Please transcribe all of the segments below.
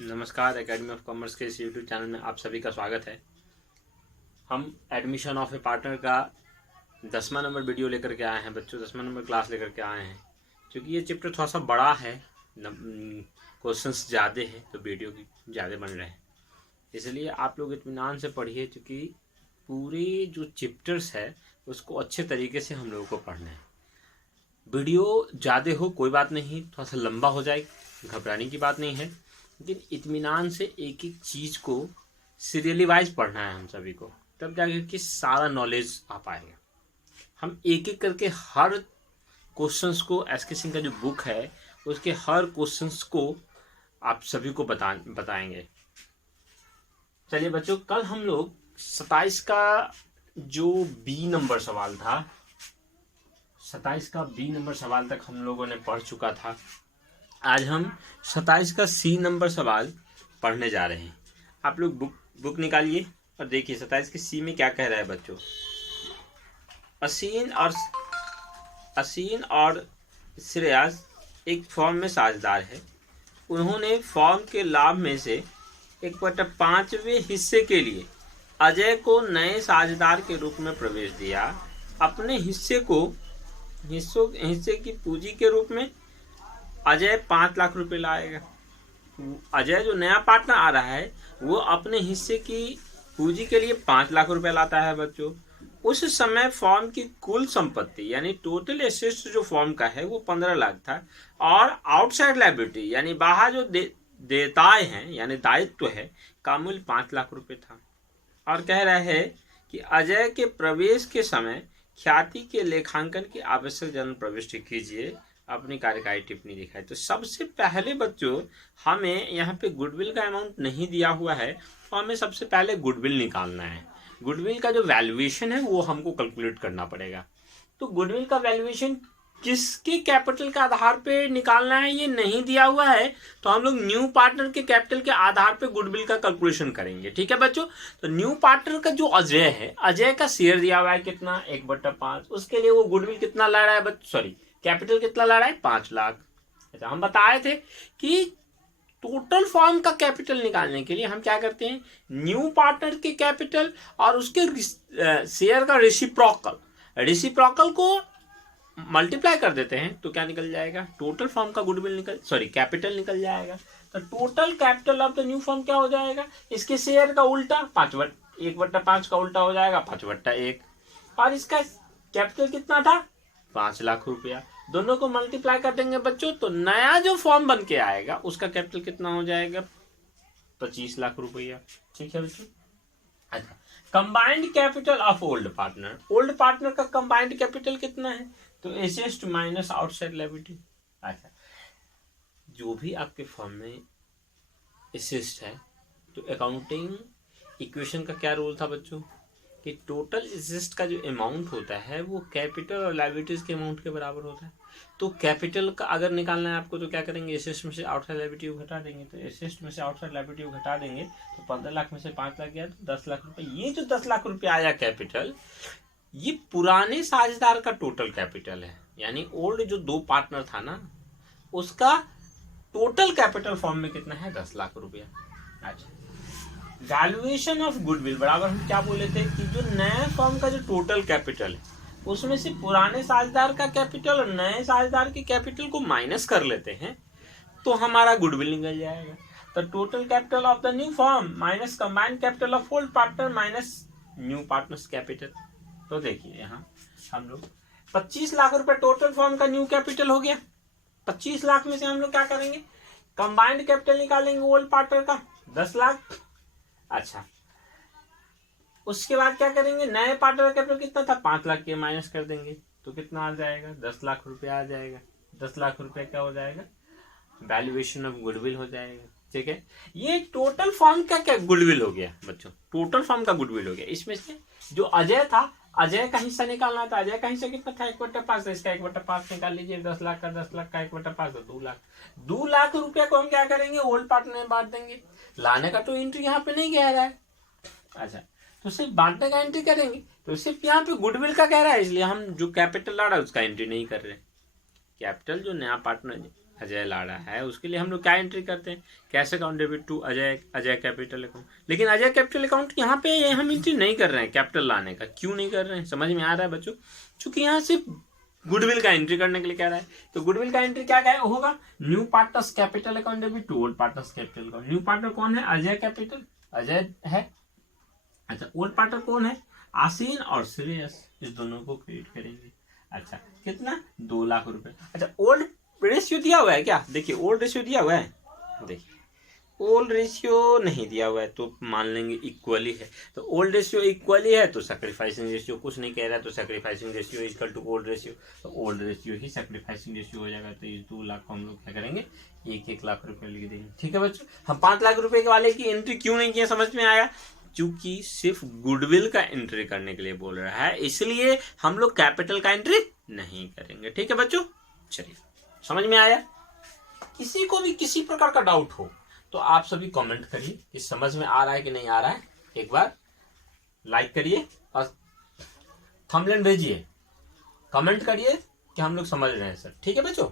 नमस्कार। Academy of commerce के इस यूट्यूब चैनल में आप सभी का स्वागत है। हम एडमिशन ऑफ ए पार्टनर का 10वां नंबर वीडियो लेकर के आए हैं बच्चों, 10वां नंबर क्लास लेकर के आए हैं। क्योंकि ये चैप्टर थोड़ा सा बड़ा है, क्वेश्चंस ज़्यादा हैं तो वीडियो की ज़्यादा बन रहे हैं, इसलिए आप लोग इत्मीनान से पढ़िए। क्योंकि पूरी जो चैप्टर्स है उसको अच्छे तरीके से हम लोगों को पढ़ना है। वीडियो ज़्यादा हो कोई बात नहीं, थोड़ा सा लंबा हो जाए घबराने की बात नहीं है, लेकिन इत्मीनान से एक एक चीज़ को सीरियली वाइज पढ़ना है हम सभी को, तब जाकर के सारा नॉलेज आ पाएगा। हम एक एक करके हर क्वेश्चंस को, एसके सिंह का जो बुक है उसके हर क्वेश्चंस को आप सभी को बताएंगे। चलिए बच्चों, कल हम लोग 27 का जो बी नंबर सवाल था, 27 का बी नंबर सवाल तक हम लोगों ने पढ़ चुका था। आज हम 27 का सी नंबर सवाल पढ़ने जा रहे हैं। आप लोग बुक निकालिए और देखिए 27 के सी में क्या कह रहा है बच्चों। असीन और श्रेयस एक फॉर्म में साझेदार है। उन्होंने फॉर्म के लाभ में से 1/5वें हिस्से के लिए अजय को नए साझेदार के रूप में प्रवेश दिया। अपने हिस्से की पूंजी के रूप में अजय 5 लाख रुपए लाएगा। अजय जो नया पार्टनर आ रहा है वो अपने हिस्से की पूंजी के लिए 5 लाख रुपए लाता है बच्चों। उस समय फॉर्म की कुल संपत्ति यानी टोटल एसेट्स जो फॉर्म का है वो 15 लाख था, और आउटसाइड लायबिलिटी यानी बाहर जो देयताएं हैं यानी दायित्व है का मूल्य 5 लाख रुपए था। और कह रहा है कि अजय के प्रवेश के समय ख्याति के लेखांकन की आवश्यक जन्म प्रविष्टि कीजिए, अपनी कार्यकारी टिप्पणी दिखाई। तो सबसे पहले बच्चों हमें यहाँ पे गुडविल का अमाउंट नहीं दिया हुआ है, तो हमें सबसे पहले गुडविल निकालना है। गुडविल का जो वैल्यूएशन है वो हमको कैलकुलेट करना पड़ेगा। तो गुडविल का वैल्यूएशन किसके कैपिटल के आधार पे निकालना है ये नहीं दिया हुआ है, तो हम लोग न्यू पार्टनर के कैपिटल के आधार पे गुडविल का कैलकुलेशन करेंगे। ठीक है बच्चों, तो न्यू पार्टनर का जो अजय है, अजय का शेयर दिया हुआ है कितना 1/5, उसके लिए वो गुडविल कितना ला रहा है बच्चों, सॉरी कैपिटल कितना ला रहा है 5 लाख। अच्छा, हम बताए थे कि टोटल फॉर्म का कैपिटल निकालने के लिए हम क्या करते हैं, न्यू पार्टनर के कैपिटल और उसके शेयर का रेसिप्रोकल को मल्टीप्लाई कर देते हैं, तो क्या निकल जाएगा, टोटल फॉर्म का गुडविल कैपिटल निकल जाएगा। तो total capital of the new form क्या हो जाएगा, इसके शेयर का उल्टा 1/5 का उल्टा हो जाएगा 5/1, और इसका कैपिटल कितना था 5 लाख रुपया। दोनों को मल्टीप्लाई कर देंगे बच्चों, तो नया जो फॉर्म बन के आएगा उसका कैपिटल कितना हो जाएगा 25 लाख रुपया। ठीक है बच्चों। अच्छा, combined capital of old partner का कंबाइंड कैपिटल कितना है, तो एसेट्स माइनस आउटसाइड लायबिलिटी। अच्छा, जो भी आपके फॉर्म में एसेट्स है, तो अकाउंटिंग इक्वेशन का क्या रूल था बच्चों कि टोटल एसेट्स का जो अमाउंट होता है वो कैपिटल और लायबिलिटीज के अमाउंट के बराबर होता है। तो कैपिटल का अगर निकालना है आपको, तो क्या करेंगे, एसेट्स में से आउटसाइड लायबिलिटी को घटा देंगे। तो एसेट्स में से आउटसाइड लायबिलिटी को घटा देंगे तो 15 लाख में से 5 लाख गया तो 10 लाख रुपए। ये जो 10 लाख रुपए आया कैपिटल, ये पुराने साझेदार का टोटल कैपिटल है, यानी ओल्ड जो 2 पार्टनर था ना उसका टोटल कैपिटल फॉर्म में कितना है 10 लाख रुपया। अच्छा, वैल्यूएशन ऑफ गुडविल बराबर हम क्या बोले थे कि जो नए फॉर्म का जो टोटल कैपिटल है उसमें से पुराने साझेदार का कैपिटल और नए साझेदार के कैपिटल को माइनस कर लेते हैं तो हमारा गुडविल निकल जाएगा। तो total capital of the new form minus combined capital of old partner minus new partners capital. तो देखिए यहाँ हम लोग 25 लाख रुपए टोटल फॉर्म का न्यू कैपिटल हो गया। 25 लाख में से हम लोग क्या करेंगे, कंबाइंड कैपिटल निकालेंगे ओल्ड पार्टनर का 10 लाख। अच्छा, उसके बाद क्या करेंगे, नए पार्टनर कैपिटल कितना था 5 लाख के माइनस कर देंगे तो कितना आ जाएगा 10 लाख रुपया आ जाएगा। 10 लाख रुपया क्या हो जाएगा, वैल्यूएशन ऑफ गुडविल हो जाएगा। ठीक है, ये टोटल फॉर्म का क्या गुडविल हो गया बच्चों, टोटल फॉर्म का गुडविल हो गया। इसमें से जो अजय था, अजय का हिस्सा निकालना था, अजय का हिस्सा कितना था 1/5, तो इसका 1/5 निकाल लीजिए। 10 लाख का 1/5 तो 2 लाख। 2 लाख रुपया को हम क्या करेंगे, ओल्ड पार्टनर में बांट देंगे। लाने का तो एंट्री यहाँ पे नहीं कह रहा है। अच्छा, तो सिर्फ बांटने का एंट्री करेंगे, तो सिर्फ यहाँ पे गुडविल का कह रहा है, इसलिए हम जो कैपिटल ला रहा है उसका एंट्री नहीं कर रहे। कैपिटल जो नया पार्टनर अजय ला रहा है, उसके लिए हम लोग क्या एंट्री करते हैं, cash account debit to Ajay, Ajay capital account. लेकिन अजय कैपिटल अकाउंट यहाँ पे हम एंट्री नहीं कर रहे हैं कैपिटल लाने का। क्यों नहीं कर रहे हैं, समझ में आ रहा है बच्चों? क्योंकि यहाँ सिर्फ गुडविल का एंट्री करने के लिए कह रहा है। तो गुडविल का एंट्री क्या क्या होगा, new partners capital account debit to old partners capital account. New partner कौन है, अजय कैपिटल, अजय है। अच्छा, ओल्ड पार्टनर कौन है, आसीन और श्रेयस, इस दोनों को क्रिएट करेंगे। अच्छा, कितना, 2 लाख रुपए। अच्छा, ओल्ड रेशियो दिया हुआ है क्या, देखिए ओल्ड रेशियो दिया हुआ है, देखिए ओल्ड रेशियो नहीं दिया हुआ है तो मान लेंगे इक्वली है। तो ओल्ड रेशियो इक्वली है तो सैक्रिफाइसिंग रेशियो कुछ नहीं कह रहा है, तो sacrificing ratio equal to old ratio, तो ओल्ड रेशियो ही सैक्रिफाइसिंग रेशियो हो जाएगा। तो इस 2 लाख को हम लोग क्या करेंगे, 1 लाख रुपए लिख देंगे। ठीक है बच्चों, हम 5 लाख रुपए के वाले की एंट्री क्यों नहीं किया, समझ में आया? क्योंकि सिर्फ गुडविल का एंट्री करने के लिए बोल रहा है, इसलिए हम लोग कैपिटल का एंट्री नहीं करेंगे। ठीक है बच्चों, चलिए समझ में आया? किसी को भी किसी प्रकार का डाउट हो तो आप सभी कमेंट करिए कि समझ में आ रहा है कि नहीं आ रहा है। एक बार लाइक करिए और थंबनेल भेजिए, कमेंट करिए कि हम लोग समझ रहे हैं सर। ठीक है बच्चों,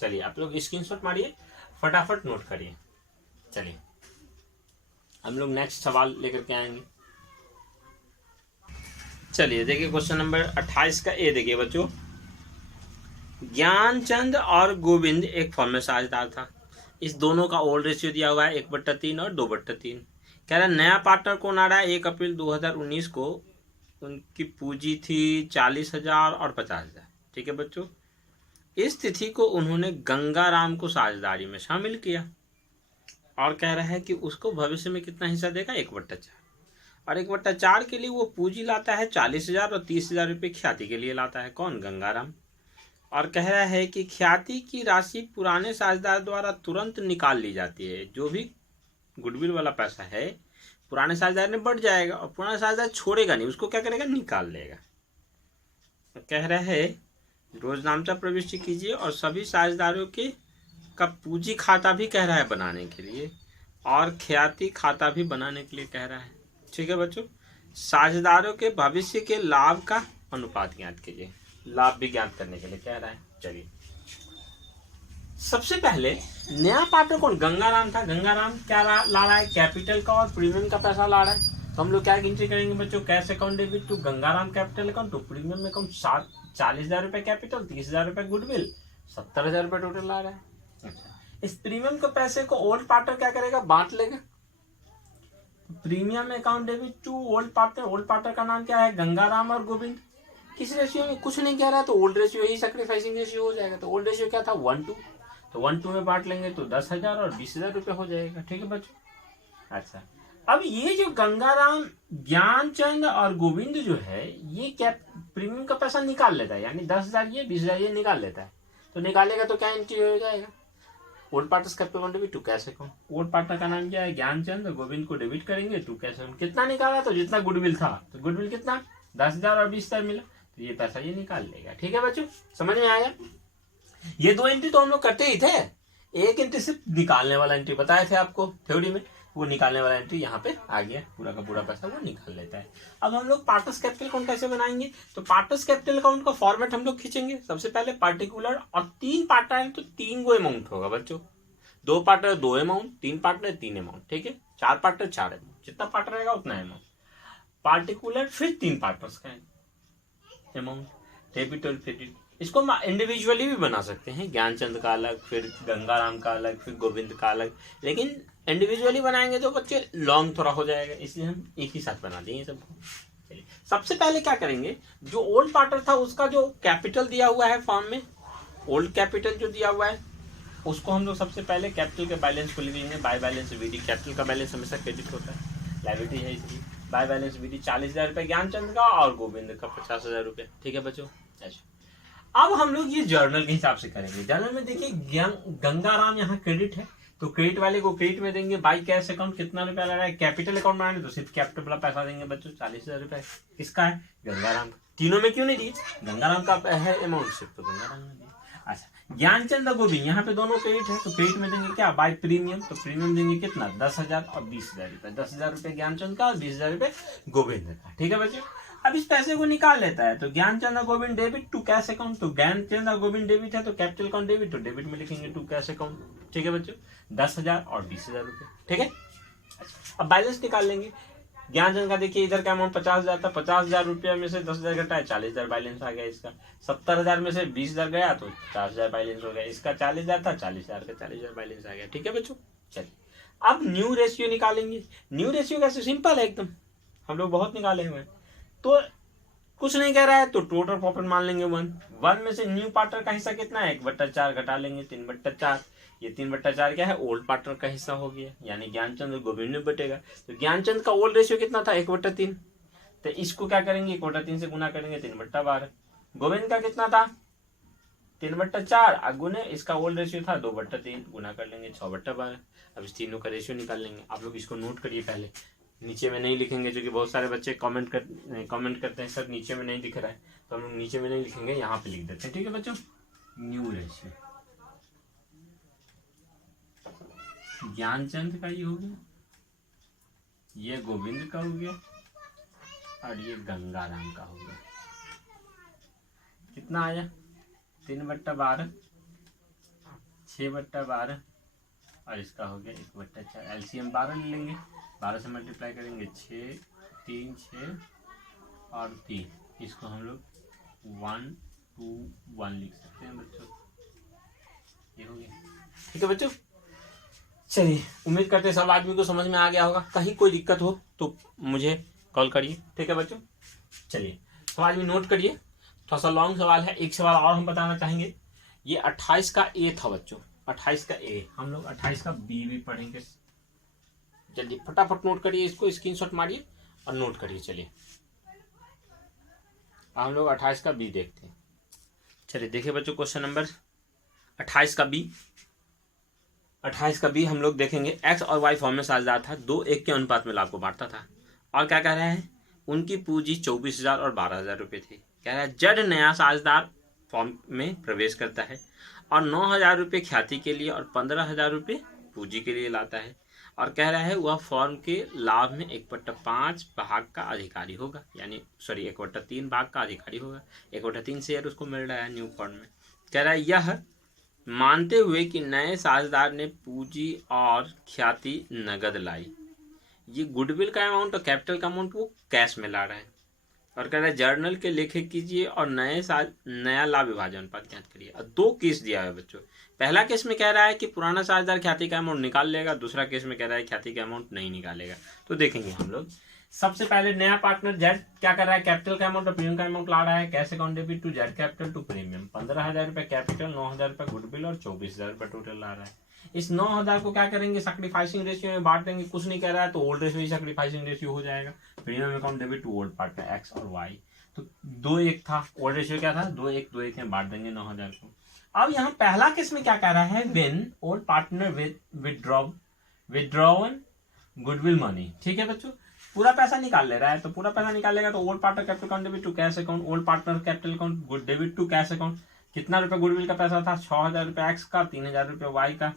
चलिए आप लोग स्क्रीनशॉट मारिए, फटाफट नोट करिए। चलिए हम लोग नेक्स्ट सवाल लेकर के आएंगे। चलिए देखिए क्वेश्चन नंबर 28 का ए देखिए बच्चों, ज्ञानचंद और गोविंद एक फॉर्म में साझेदार था। इस दोनों का ओल्ड रेशियो दिया हुआ है 1/3 और 2/3। कह रहा है नया पार्टनर कौन आ रहा है, 1 अप्रैल 2019 को उनकी पूंजी थी 40,000 और 50,000। ठीक है बच्चों, इस तिथि को उन्होंने गंगाराम को साझेदारी में शामिल किया और कह रहा है कि उसको भविष्य में कितना हिस्सा देगा, 1/4। और 1/4 के लिए वो पूंजी लाता है 40,000 और 30,000 रुपये ख्याति के लिए लाता है। कौन, गंगाराम। और कह रहा है कि ख्याति की राशि पुराने साझेदार द्वारा तुरंत निकाल ली जाती है। जो भी गुडविल वाला पैसा है पुराने साझेदार ने बढ़ जाएगा और पुराना साझेदार छोड़ेगा नहीं, उसको क्या करेगा, निकाल लेगा। तो कह रहा है रोजनामचा प्रविष्टि कीजिए और सभी साझेदारों के का पूंजी खाता भी कह रहा है बनाने के लिए और ख्याति खाता भी बनाने के लिए कह रहा है। ठीक है बच्चों, साझेदारों के भविष्य के लाभ का अनुपात ज्ञात कीजिए, लाभ भी ज्ञात करने के लिए कह रहा है। चलिए सबसे पहले नया पार्टनर कौन, गंगाराम था। गंगाराम क्या ला रहा है, कैपिटल का और प्रीमियम का पैसा ला रहा है। तो हम लोग क्या एंट्री करेंगे बच्चों, cash account debit to Gangaram capital account to premium account. 40,000 रुपए कैपिटल, 30,000 रुपए गुडविल, 70,000 रुपए टोटल ला रहा है। इस प्रीमियम के पैसे को ओल्ड पार्टनर क्या करेगा, बांट लेगा। Premium account debit to old partner, old partner का नाम क्या है, गंगाराम और गोविंद। किस रेशियो में, कुछ नहीं कह रहा, तो ओल्ड रेशियो ही सैक्रिफाइसिंग रेशियो हो जाएगा। तो ओल्ड रेशियो क्या था, 1:2, तो 1:2 में बांट लेंगे तो 10,000 और 20,000 रुपये हो जाएगा। ठीक है बच्चों। अच्छा, अब ये जो गंगाराम, ज्ञानचंद और गोविंद जो है ये क्या प्रीमियम का पैसा निकाल लेता है, यानी 10,000 ये 20,000 ये निकाल लेता है। तो निकालेगा तो क्या एंट्री हो जाएगा, old partners capital debit to cash account. Old partner का नाम क्या है, ज्ञानचंद, गोविंद को डेबिट करेंगे टू कैश अकाउंट। कितना निकाला, तो जितना गुडविल था, तो गुडविल कितना 10,000 और 20,000 मिला, तो ये पैसा ये निकाल लेगा। ठीक है बच्चों, समझ में आया? ये 2 एंट्री तो हम लोग करते ही थे, एक एंट्री सिर्फ निकालने वाला एंट्री बताए थे आपको थ्योरी में, वो निकालने वाला एंट्री यहाँ पे आ गया, पूरा का पूरा पैसा वो निकाल लेता है। अब हम लोग पार्टनर्स कैपिटल अकाउंट कैसे बनाएंगे, तो पार्टनर्स कैपिटल अकाउंट का फॉर्मेट हम लोग खींचेंगे। सबसे पहले पार्टिकुलर, और 3 पार्टनर है तो 3 गो अमाउंट होगा बच्चों। 2 पार्टनर 2 अमाउंट, 3 पार्टनर 3 अमाउंट, ठीक है। 4 पार्टनर 4 अमाउंट, जितना पार्टनर रहेगा उतना अमाउंट। पार्टिकुलर फिर 3 पार्टनर्स का अमाउंट, डेबिट और क्रेडिट। इसको हम इंडिविजुअली भी बना सकते हैं, ज्ञानचंद का अलग, फिर गंगाराम का अलग, फिर गोविंद का अलग। लेकिन इंडिविजुअली बनाएंगे तो बच्चे लॉन्ग थोड़ा हो जाएगा, इसलिए हम एक ही साथ बना देंगे सबको। चलिए सबसे पहले क्या करेंगे, जो ओल्ड पार्टनर था उसका जो कैपिटल दिया हुआ है फॉर्म में, ओल्ड कैपिटल जो दिया हुआ है उसको हम लोग सबसे पहले कैपिटल के बैलेंस को लिखेंगे, बाय बैलेंस वीडी। कैपिटल का बैलेंस हमेशा क्रेडिट होता है, लायबिलिटी है इसलिए बाय बैलेंस वीडी। 40,000 रुपए ज्ञानचंद का और गोविंद का 50,000 रुपए। ठीक है बच्चों। अच्छा, अब हम लोग ये जर्नल के हिसाब से करेंगे। जर्नल में देखिए गंगाराम यहाँ क्रेडिट है, तो क्रेडिट वाले को क्रेडिट में देंगे। बाई कैश अकाउंट कितना रुपया लगा है, कैपिटल अकाउंट बनाने तो सिर्फ कैपिटल वाला पैसा देंगे बच्चों, 40,000 रुपए। किसका है, गंगाराम का। तीनों में क्यों नहीं दिए, गंगाराम का है अमाउंट सिर्फ, तो गंगाराम में दिए। अच्छा, ज्ञानचंद और गोविंद यहाँ पे दोनों क्रेडिट है, तो क्रेडिट में देंगे क्या, बाय प्रीमियम। तो प्रीमियम देंगे कितना, 10,000 और 20,000 रुपए। 10,000 रुपए ज्ञानचंद का और 20,000 रुपए गोविंद का। ठीक है बच्चों। अब इस पैसे को निकाल लेता है। तो ज्ञानचंद और Govind debit to cash account, तो ज्ञानचंद और गोविंद डेबिट है तो कैपिटल अकाउंट डेबिट, तो डेबिट में लिखेंगे टू कैश अकाउंट। ठीक है बच्चों, 10,000 और 20,000 रुपये। ठीक है, अब बैलेंस निकाल लेंगे। ज्ञानचंद का देखिए इधर का अमाउंट 50,000 था, 50,000 रुपया में से 10,000 घटाया 40,000 बैलेंस आ गया इसका। 70,000 में से 20,000 गया तो 50,000 बैलेंस हो गया। इसका 40,000 था, 40,000 का 40,000 बैलेंस आ गया। ठीक है बच्चों, चलिए अब न्यू रेशियो निकालेंगे। न्यू रेशियो कैसे, सिंपल है एकदम, हम लोग बहुत निकाले हुए हैं। तो कुछ नहीं कह रहा है तो टोटल प्रॉफिट मान लेंगे 1 में से न्यू पार्टनर का हिस्सा कितना है 1/4 घटा लेंगे 3/4। ये 3/4 क्या है, ओल्ड पार्टनर का हिस्सा हो गया, यानी ज्ञानचंद और गोविंद में बटेगा। तो ज्ञानचंद का ओल्ड रेशियो कितना था 1/3, तो इसको क्या करेंगे 1/3 से गुना करेंगे 3/12। गोविंद का कितना था 3/4 गुने इसका ओल्ड रेशियो था 2/3, गुना कर लेंगे 6/12। अब इस तीनों का रेशियो निकाल लेंगे। आप लोग इसको नोट करिए, पहले नीचे में नहीं लिखेंगे, जो कि बहुत सारे बच्चे कमेंट करते हैं सर नीचे में नहीं दिख रहा है, तो हम लोग नीचे में नहीं लिखेंगे, यहाँ पे लिख देते हैं। ठीक है बच्चों, न्यू रेशियो ज्ञानचंद का ही हो गया, ये गोविंद का हो गया और ये गंगाराम का हो गया। कितना आया 3/12, 6/12 और इसका हो गया 1/4। एलसीएम 12 ले लेंगे, 12 से मल्टीप्लाई करेंगे 6, 3, 6 और 3, इसको हम लोग 1, 2, 1 लिख सकते हैं बच्चों। ये हो गया। ठीक है बच्चों, चलिए उम्मीद करते हैं सब आदमी को समझ में आ गया होगा। कहीं कोई दिक्कत हो तो मुझे कॉल करिए। ठीक है बच्चों, चलिए सवाल में नोट करिए, थोड़ा सा लॉन्ग सवाल है। एक सवाल और हम बताना चाहेंगे, ये 28 का ए था बच्चों, 28 का ए, हम लोग 28 का बी भी पढ़ेंगे। जल्दी फटाफट नोट करिए, इसको स्क्रीनशॉट मारिए और नोट करिए। चलिए हम लोग 28 का बी देखते हैं। चलिए देखिए बच्चों, क्वेश्चन नंबर 28 का बी। 28 का बी हम लोग देखेंगे। एक्स और वाई फॉर्म में साझेदार था, 2:1 के अनुपात में लाभ को बांटता था। और क्या कह रहा है, उनकी पूंजी 24,000 और 12,000 रुपये थी। कह रहा है जड नया साझेदार फॉर्म में प्रवेश करता है और 9,000 रुपये ख्याति के लिए और 15,000 रुपये पूंजी के लिए लाता है। और कह रहा है वह फॉर्म के लाभ में 1/5 भाग का अधिकारी होगा, यानी 1/3 भाग का अधिकारी होगा। 1/3 शेयर उसको मिल रहा है न्यू फॉर्म में। कह रहा है यह मानते हुए कि नए साझेदार ने पूंजी और ख्याति नगद लाई। ये गुडविल का अमाउंट और कैपिटल का अमाउंट वो कैश में ला रहा है। और कह रहा है जर्नल के लेखे कीजिए और नया लाभ विभाजन अनुपात ज्ञात करिए। और 2 केस दिया है बच्चों। पहला केस में कह रहा है कि पुराना साझेदार ख्याति का अमाउंट निकाल लेगा, दूसरा केस में कह रहा है ख्याति का अमाउंट नहीं निकालेगा। तो देखेंगे हम लोग। सबसे पहले नया पार्टनर जेड क्या कर रहा है, कैपिटल का अमाउंट और प्रीमियम का अमाउंट ला रहा है। Cash account debit to Z capital to premium, 15,000 रुपये कैपिटल, 9,000 रुपये गुडविल और 24,000 रुपये टोटल ला रहा है। इस 9,000 को क्या करेंगे, सैक्रिफाइसिंग रेशियो में बांट देंगे। कुछ नहीं कह रहा है तो ओल्ड रेशियो ही सैक्रिफाइसिंग रेशियो हो जाएगा। Premium account debit to old partner X और वाई, तो 2:1 था, ओल्ड रेशियो क्या था 2:1 में बांट देंगे 9,000 को। अब यहाँ पहला केस में क्या कह रहा है, when old partner withdrawn goodwill money. ठीक है बच्चों, पूरा पैसा निकाल ले रहा है, तो पूरा पैसा निकालेगा तो old partner capital account debit to cash account, old partner capital account good debit to cash account. कितना रुपए गुडविल का पैसा था, 6,000 रुपये एक्स का, 3,000 रुपये वाई का,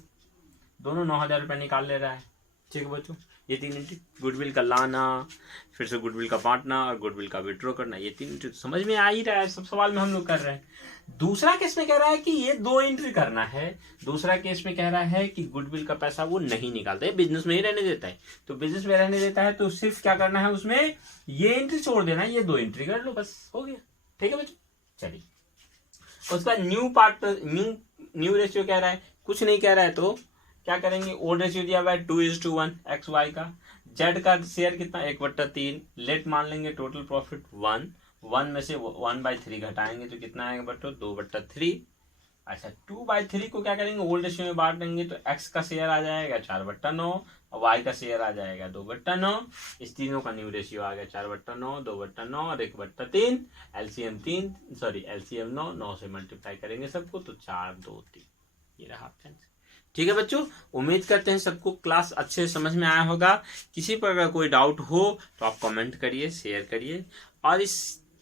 दोनों 9,000 रुपये निकाल ले रहा है। ठीक है बच्चों, ये 3 एंट्री, गुडविल का लाना, फिर से गुडविल का बांटना और गुडविल का विड्रॉ करना, ये 3 एंट्री समझ में आ ही रहा है, सब सवाल में हम लोग कर रहे हैं। दूसरा केस में कह रहा है कि ये 2 एंट्री करना है। दूसरा केस में कह रहा है कि गुडविल का पैसा वो नहीं निकालता है, बिजनेस में ही रहने देता है। तो बिजनेस में रहने देता है तो सिर्फ क्या करना है, उसमें ये एंट्री छोड़ देना है, ये 2 एंट्री कर लो, बस हो गया। ठीक है बच्चों, चलिए उसका न्यू पार्टनर न्यू रेशियो कह रहा है, कुछ नहीं कह रहा है तो क्या करेंगे, ओल्ड रेशियो दिया हुआ है 2:1 एक्स वाई का। जेड का शेयर कितना 1/3, लेट मान लेंगे, टोटल प्रॉफिट 1 में से 1/3 घटाएंगे तो कितना आएगा बच्चों 2/3। अच्छा 2/3 को क्या करेंगे, ओल्ड रेशियो में बांट देंगे तो एक्स का शेयर आ जाएगा 4/9 और वाई का शेयर आ जाएगा 2/9। इस तीनों का न्यू रेशियो आ गया 4/9, 2/9 और 1/3। एलसीएम 9 से मल्टीप्लाई करेंगे सबको तो 4, 2, 3, ये रहा फ्रेंड्स। ठीक है बच्चों, उम्मीद करते हैं सबको क्लास अच्छे से समझ में आया होगा। किसी पर अगर कोई डाउट हो तो आप कमेंट करिए, शेयर करिए, और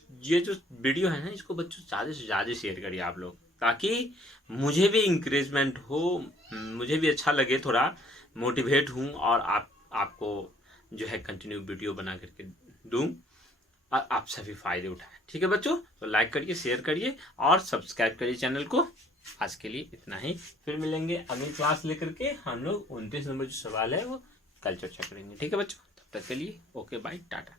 ये जो वीडियो है ना इसको बच्चों ज़्यादा से ज़्यादा शेयर करिए आप लोग, ताकि मुझे भी इंकरेजमेंट हो, मुझे भी अच्छा लगे, थोड़ा मोटिवेट हूँ और आपको जो है कंटिन्यू वीडियो बना करके दूँ। और आप सभी फायदे उठाएं। ठीक है बच्चों, तो लाइक करिए, शेयर करिए और सब्सक्राइब करिए चैनल को। आज के लिए इतना ही, फिर मिलेंगे अगली क्लास लेकर के। हम लोग 29 नंबर जो सवाल है वो कल चर्चा करेंगे। ठीक है बच्चों, तब तक के लिए ओके बाय टाटा।